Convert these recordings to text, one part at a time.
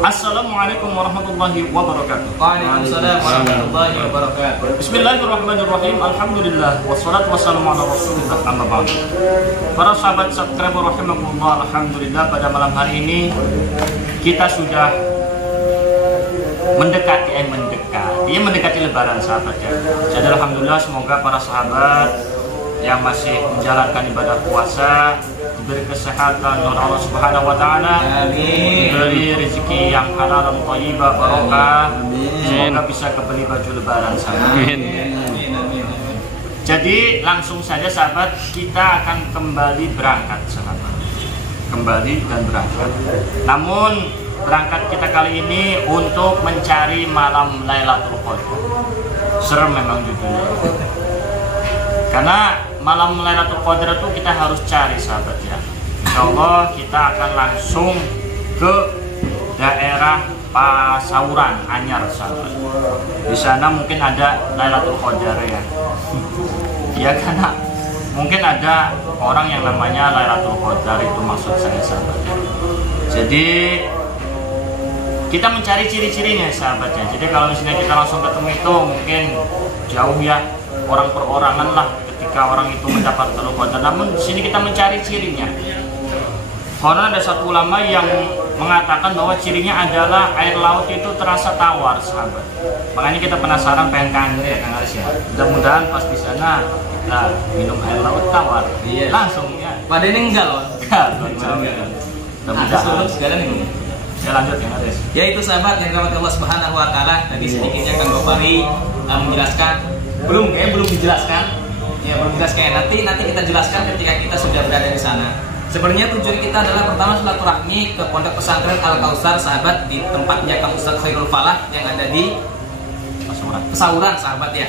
Assalamualaikum warahmatullahi wabarakatuh. Waalaikumsalam warahmatullahi wabarakatuh. Bismillahirrahmanirrahim. Alhamdulillah wassalatu wassalamu ala Rasulillah, amma ba'du. Para sahabat subscriber rahimakumullah, alhamdulillah pada malam hari ini kita sudah mendekati lebaran sahabat ya. Jadi alhamdulillah semoga para sahabat yang masih menjalankan ibadah puasa diberi kesehatan oleh Allah Subhanahu wa taala, diberi rezeki yang halal dan thayyibah barokah, semoga bisa kembali baju lebaran sahabat. Jadi langsung saja sahabat, kita akan kembali berangkat sahabat. Kembali dan berangkat. Namun berangkat kita kali ini untuk mencari malam Lailatul Qadar. Serem memang judulnya. Karena malam Lailatul Qadar itu kita harus cari sahabat ya. Insyaallah kita akan langsung ke daerah Pasauran Anyar sahabat. Di sana mungkin ada Lailatul Qadar ya. Ya karena mungkin ada orang yang namanya Lailatul Qadar, itu maksud saya sahabat ya. Jadi kita mencari ciri-cirinya sahabat ya. Jadi kalau misalnya kita langsung ketemu itu mungkin jauh ya, orang perorangan lah ketika orang itu mendapat Lailatul Qadar. Namun di sini kita mencari cirinya. Karena ada satu ulama yang mengatakan bahwa cirinya adalah air laut itu terasa tawar sahabat. Makanya kita penasaran pengen kangen ya Kang Aris ya. Mudah-mudahan pas di sana kita minum air laut tawar. Iya. Langsung ya. Pada ini enggak loh. Mudah-mudahan. Sekarang ini. Saya lanjut ya Aris. Ya itu sahabat yang dirahmati Allah Subhanahu wa taala. Tadi sedikitnya Kang Gopari menjelaskan. Belum dijelaskan. Ya, belum dijelaskan. Nanti kita jelaskan ketika kita sudah berada di sana. Sebenarnya tujuan kita adalah pertama silaturahmi ke Pondok Pesantren Al Kautsar sahabat, di tempatnya Kang Ustaz Khairul Falah yang ada di Pasauran sahabat ya.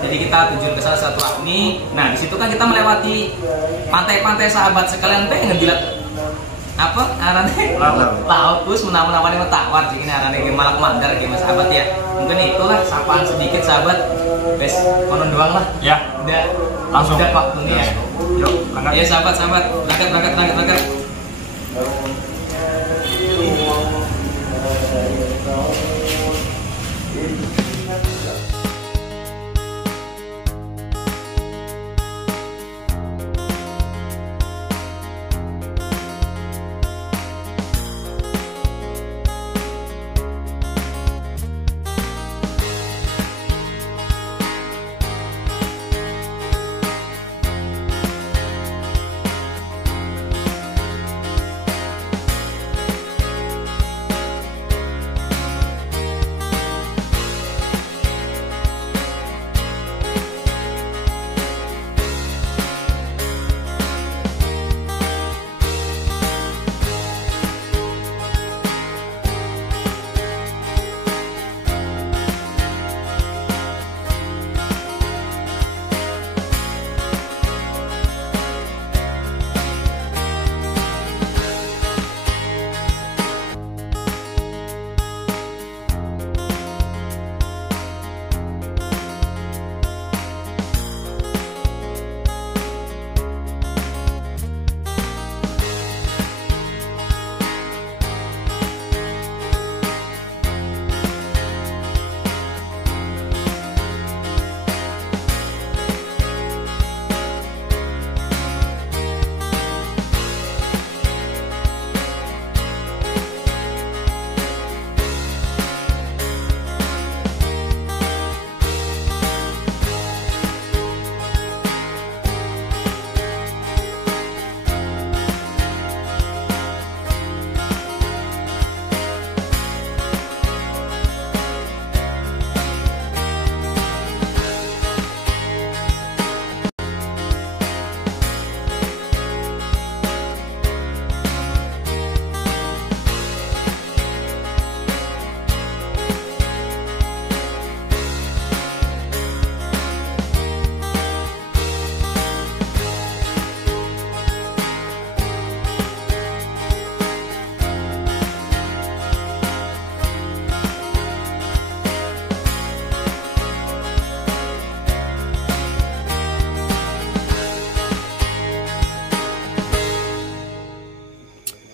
Jadi kita tujuan ke sana silaturahmi. Nah, di situ kan kita melewati pantai-pantai sahabat, sekalian pengen ngeliat apa arane laut terus menawan-nawan yang tawar jadi arane malak mandar gitu sahabat ya. Mungkin itulah sapaan sedikit sahabat. Bes konon doang lah ya. Udah langsung udah waktunya ya. Yuk berangkat Ya sahabat berangkat.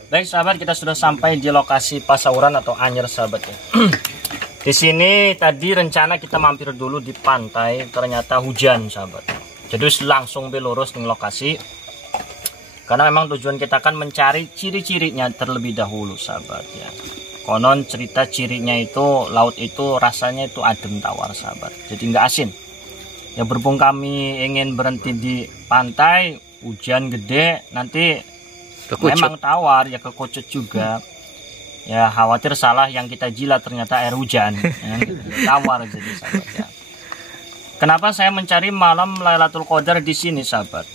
Baik sahabat, kita sudah sampai di lokasi Pasauran atau Anyer sahabat ya. Di sini tadi rencana kita mampir dulu di pantai, ternyata hujan sahabat. Jadi langsung belurus di lokasi. Karena memang tujuan kita kan mencari ciri-cirinya terlebih dahulu sahabat ya. Konon cerita cirinya itu laut itu rasanya itu adem tawar sahabat. Jadi nggak asin. Ya berhubung kami ingin berhenti di pantai, hujan gede, nanti memang tawar ya, kekucut juga. Ya khawatir salah yang kita jilat ternyata air hujan. Ya, tawar jadi sahabat ya. Kenapa saya mencari malam Lailatul Qadar di sini sahabat?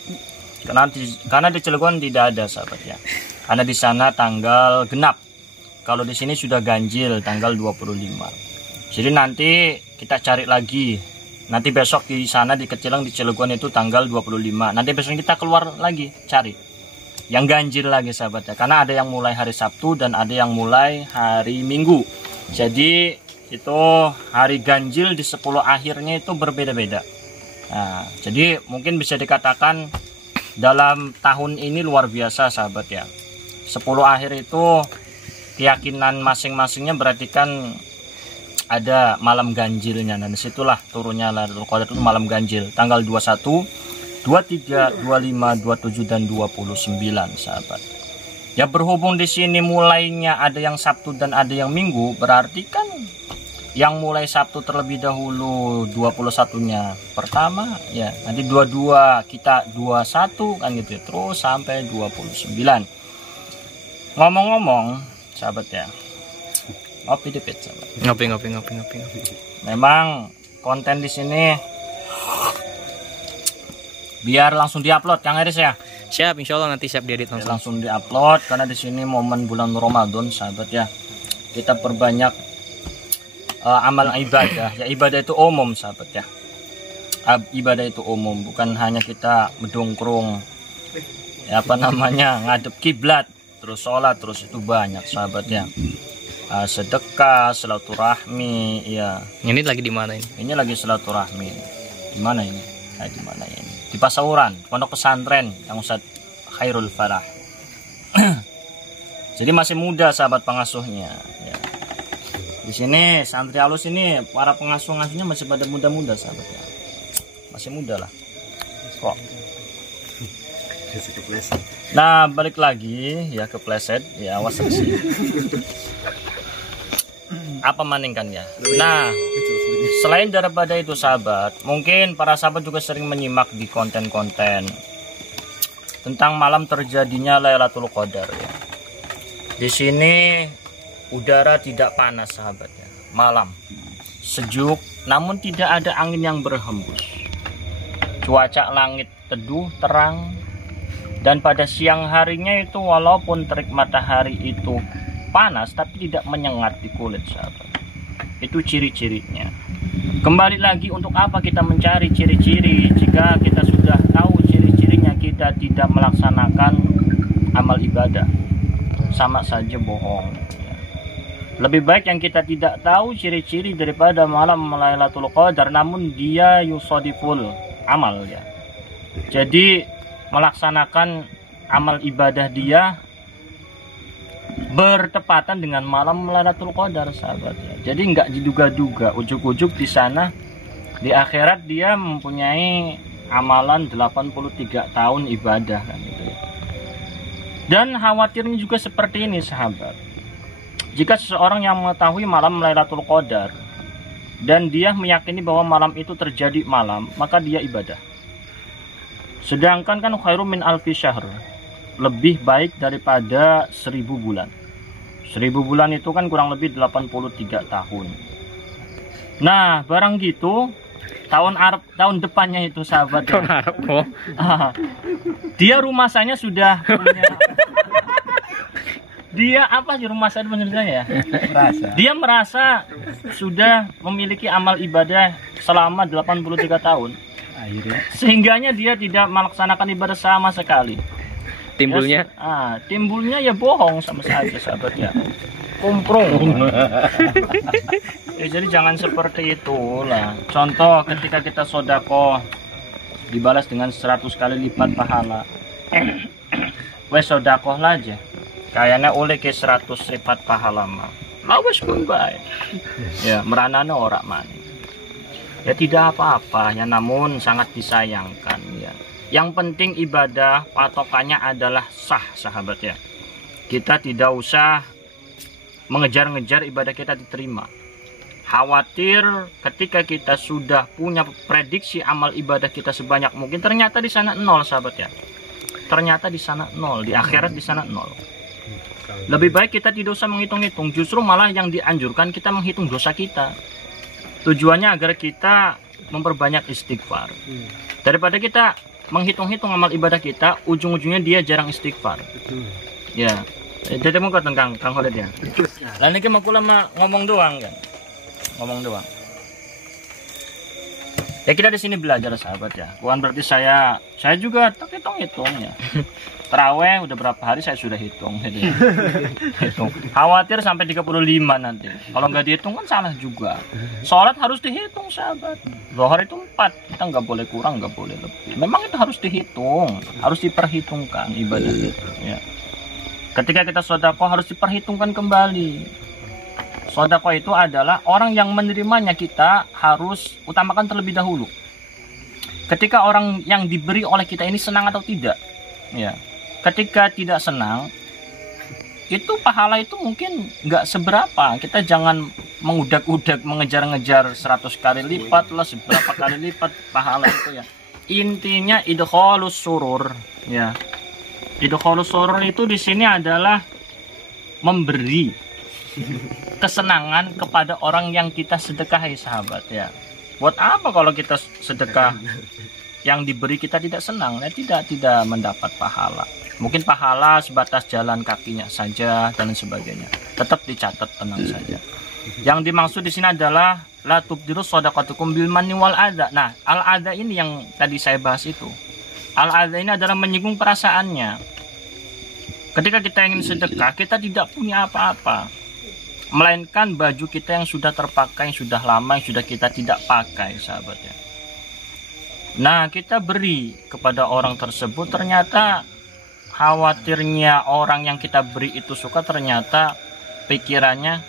Karena di Cilegon tidak ada sahabat ya. Karena di sana tanggal genap. Kalau di sini sudah ganjil tanggal 25. Jadi nanti kita cari lagi. Nanti besok di sana di Kecileng di Cilegon itu tanggal 25. Nanti besok kita keluar lagi cari yang ganjil lagi sahabat ya. Karena ada yang mulai hari Sabtu dan ada yang mulai hari Minggu. Jadi itu hari ganjil di 10 akhirnya itu berbeda-beda. Nah, jadi mungkin bisa dikatakan dalam tahun ini luar biasa sahabat ya. 10 akhir itu keyakinan masing-masingnya berarti kan ada malam ganjilnya. Dan disitulah turunnya Lailatul Qadar itu malam ganjil tanggal 21, 23, 25, 27 dan 29 sahabat. Ya berhubung di sini mulainya ada yang Sabtu dan ada yang Minggu, berarti kan yang mulai Sabtu terlebih dahulu 21-nya pertama ya, nanti 22 kita 21 kan gitu ya, terus sampai 29. Ngomong-ngomong sahabat ya, ngopi dikit sahabat. Ngopi. Memang konten di sini biar langsung diupload Kang Eris ya. Siap, insya Allah nanti siap diedit langsung diupload karena di sini momen bulan Ramadan sahabat ya. Kita perbanyak amal ibadah ya. Ibadah itu umum sahabat ya. Ibadah itu umum, bukan hanya kita mendongkrong ya, apa namanya, ngadep kiblat terus sholat terus, itu banyak sahabat ya. Sedekah, silaturahmi ya. Ini lagi di mana ini? Ini lagi silaturahmi. Di mana ini? Di mana ini? Di Pasauran, pondok pesantren yang Ustaz Khairul Farah. Jadi masih muda sahabat pengasuhnya ya. Di sini santri halus ini para pengasuh-ngasuhnya masih pada muda-muda sahabat ya. Masih muda lah. Kok. Nah, balik lagi ya ke pleset ya, awas sih. Apa maning kan ya. Nah, selain daripada itu sahabat, mungkin para sahabat juga sering menyimak di konten-konten tentang malam terjadinya Lailatul Qadar ya. Di sini udara tidak panas sahabat ya. Malam sejuk, namun tidak ada angin yang berhembus. Cuaca langit teduh, terang. Dan pada siang harinya itu walaupun terik matahari itu panas, tapi tidak menyengat di kulit sahabat. Itu ciri-cirinya. Kembali lagi, untuk apa kita mencari ciri-ciri jika kita sudah tahu ciri-cirinya, kita tidak melaksanakan amal ibadah, sama saja bohong. Lebih baik yang kita tidak tahu ciri-ciri daripada malam Lailatul Qadar namun dia yusodiful amal ya. Jadi melaksanakan amal ibadah dia bertepatan dengan malam Lailatul Qadar sahabat ya. Jadi nggak diduga-duga, ujuk-ujuk di sana di akhirat dia mempunyai amalan 83 tahun ibadah kan gitu ya. Dan khawatirnya juga seperti ini sahabat. Jika seseorang yang mengetahui malam Lailatul Qadar dan dia meyakini bahwa malam itu terjadi malam, maka dia ibadah. Sedangkan kan khairum min alfi syahr, lebih baik daripada 1000 bulan. 1000 bulan itu kan kurang lebih 83 tahun. Nah, barang gitu tahun Arab, tahun depannya itu sahabat tahun ya. Arab kok. Dia rumah saya sudah punya dia apa sih rumah saya sebenarnya ya? Dia merasa sudah memiliki amal ibadah selama 83 tahun. Sehingganya dia tidak melaksanakan ibadah sama sekali. Timbulnya? Ya, timbulnya ya bohong sama saja sahabat ya. Kumprung. Ya, jadi jangan seperti itulah. Contoh ketika kita sodako dibalas dengan 100 kali lipat pahala. Wes sodakoh aja. kayaknya oleh ke 100 ripat pahala mah lawas pun baik ya meranana orang mana ya tidak apa-apa ya, namun sangat disayangkan ya. Yang penting ibadah patokannya adalah sah sahabat ya. Kita tidak usah mengejar-ngejar ibadah kita diterima. Khawatir ketika kita sudah punya prediksi amal ibadah kita sebanyak mungkin, ternyata di sana nol sahabat ya. Ternyata di sana nol, di akhirat di sana nol. Lebih baik kita tidak usah menghitung-hitung, justru malah yang dianjurkan kita menghitung dosa kita. Tujuannya agar kita memperbanyak istighfar. Daripada kita menghitung-hitung amal ibadah kita, ujung-ujungnya dia jarang istighfar. Ya, jadi mau tentang Kang Khalid ya. Lalu ini mau lama ngomong doang kan, ngomong doang. Ya kita di sini belajar sahabat ya. Bukan berarti saya juga tak hitung-hitung ya. Terawih udah berapa hari saya sudah hitung. Gitu ya. Hitung. Khawatir sampai 35 nanti. Kalau nggak dihitung kan salah juga. Sholat harus dihitung sahabat. Zuhur itu 4, kita nggak boleh kurang, nggak boleh lebih. Memang itu harus dihitung, harus diperhitungkan ibadah itu. Ya. Ketika kita sedekah harus diperhitungkan kembali. Sedekah itu adalah orang yang menerimanya kita harus utamakan terlebih dahulu. Ketika orang yang diberi oleh kita ini senang atau tidak, ya. Ketika tidak senang, itu pahala itu mungkin nggak seberapa. Kita jangan mengudak-udak, mengejar-ngejar 100 kali lipat lah, seberapa kali lipat pahala itu ya. Intinya idkhalus surur, ya. Idkhalus surur itu di sini adalah memberi kesenangan kepada orang yang kita sedekahi sahabat ya. Buat apa kalau kita sedekah yang diberi kita tidak senang? Ya, tidak mendapat pahala. Mungkin pahala sebatas jalan kakinya saja dan sebagainya. Tetap dicatat, tenang saja. Yang dimaksud di sini adalah la tubdiru shadaqatukum bil manni wal adha. Nah, al adha ini yang tadi saya bahas itu. Al adha ini adalah menyinggung perasaannya. Ketika kita ingin sedekah, kita tidak punya apa-apa, melainkan baju kita yang sudah terpakai, yang sudah lama, yang sudah kita tidak pakai, sahabatnya. Nah, kita beri kepada orang tersebut, ternyata khawatirnya orang yang kita beri itu suka, ternyata pikirannya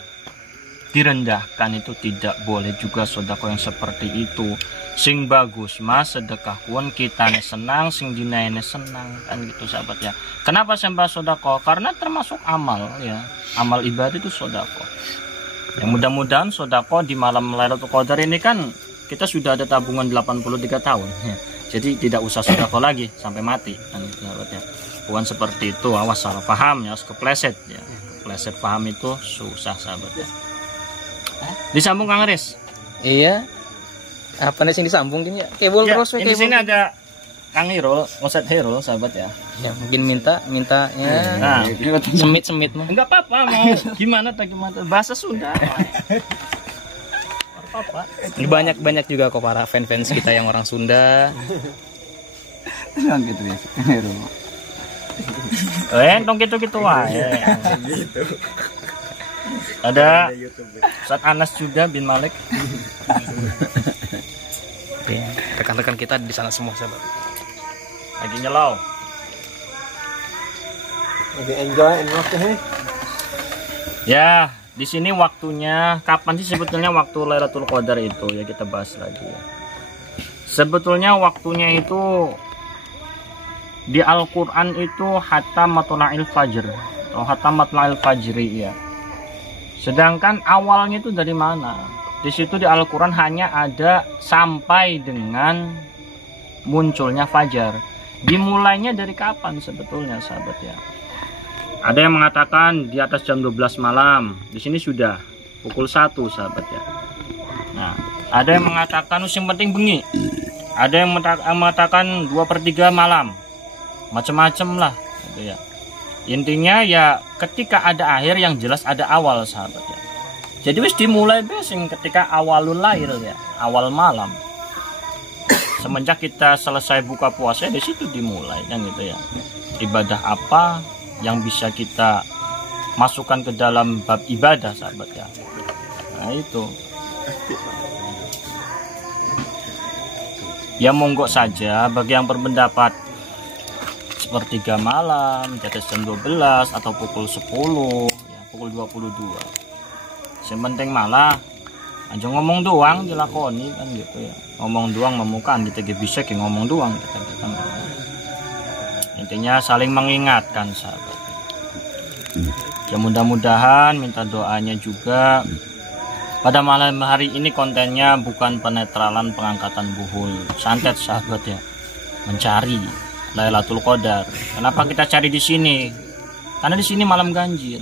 direndahkan. Itu tidak boleh juga sedekah yang seperti itu. Sing bagus mas sedekah pun kita senang, sing dinaine senang, kan gitu sahabat ya. Kenapa saya bahas sedekah? Karena termasuk amal ya. Amal ibadah itu sedekah. Yang mudah-mudahan sedekah di malam Lailatul Qadar ini kan kita sudah ada tabungan 83 tahun ya. Jadi tidak usah sedekah lagi sampai mati, kan gitu sahabat ya. Bukan seperti itu, awas salah paham ya, harus kepleset ya. Kepleset paham itu susah sahabat ya. Disambung Kang Aris. Iya. Apa nih sing disambung gini ya? Kebul ya, terus di sini ada Kang Hirul, Ustadz Hirul sahabat ya. Ya mungkin mintanya. Nah, semit mah. Enggak apa-apa, mau gimana bahasa Sunda. Apa? Banyak juga kok para fans kita yang orang Sunda. Gitu ya. Hirul. Dong gitu wae. Gitu. Ada Ustadz Anas juga bin Malik. Rekan-rekan kita di sana semua sahabat. Lagi nyelau. Lagi enjoy waktunya. Ya, di sini waktunya kapan sih sebetulnya waktu Lailatul Qadar itu ya, kita bahas lagi ya. Sebetulnya waktunya itu di Al-Qur'an itu hatta matla'il fajr atau hatta matla'il fajri ya. Sedangkan awalnya itu dari mana? Di situ di Al-Quran hanya ada sampai dengan munculnya fajar. Dimulainya dari kapan sebetulnya sahabat ya? Ada yang mengatakan di atas jam 12 malam. Di sini sudah pukul 1 sahabat ya. Nah, ada yang mengatakan yang penting bengi. Ada yang mengatakan 2/3 malam. Macam-macam lah gitu ya. Intinya ya ketika ada akhir yang jelas ada awal sahabat ya. Jadi wis dimulai besing ketika awalul lail ya, awal malam. Semenjak kita selesai buka puasa di situ dimulai kan gitu ya. Ibadah apa yang bisa kita masukkan ke dalam bab ibadah sahabat ya. Nah itu. Ya monggo saja bagi yang berpendapat sepertiga malam, di atas jam 12 atau pukul 10 ya, pukul 22. Yang penting malah aja ngomong doang dilakoni kan gitu ya. Ngomong doang memukan kita bisa ngomong doang kita kan. Intinya saling mengingatkan sahabat. Ya mudah-mudahan minta doanya juga. Pada malam hari ini kontennya bukan penetralan pengangkatan buhul, santet sahabat ya. Mencari Lailatul Qadar. Kenapa kita cari di sini? Karena di sini malam ganjil.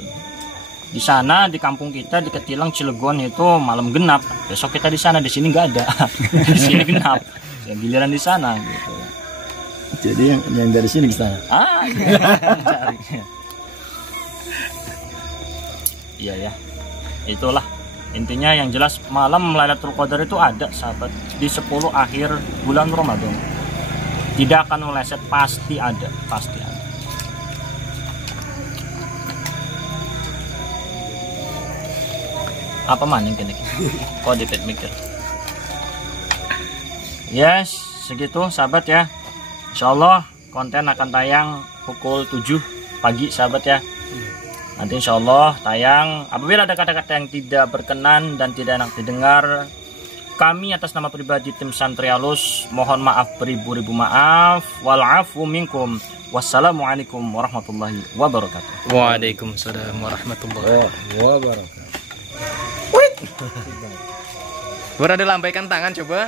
Di sana di kampung kita di Ketilang Cilegon itu malam genap. Besok kita di sana, di sini nggak ada. Di sini genap. Ya, giliran di sana gitu. Jadi yang dari sini ke sana. Iya ya. Itulah intinya, yang jelas malam Lailatul Qadar itu ada sahabat di 10 akhir bulan Ramadan. Tidak akan meleset, pasti ada, pasti ada. Apa maning kene iki? Kok dipet mikir. Yes, segitu sahabat ya. Insyaallah konten akan tayang pukul 7 pagi sahabat ya. Nanti insyaallah tayang. Apabila ada kata-kata yang tidak berkenan dan tidak enak didengar, kami atas nama pribadi tim Santri Alus mohon maaf beribu-ribu maaf. Wal-'afwu minkum. Wassalamualaikum warahmatullahi wabarakatuh. Waalaikumsalam warahmatullahi Wabarakatuh. Berada lambaikan tangan coba.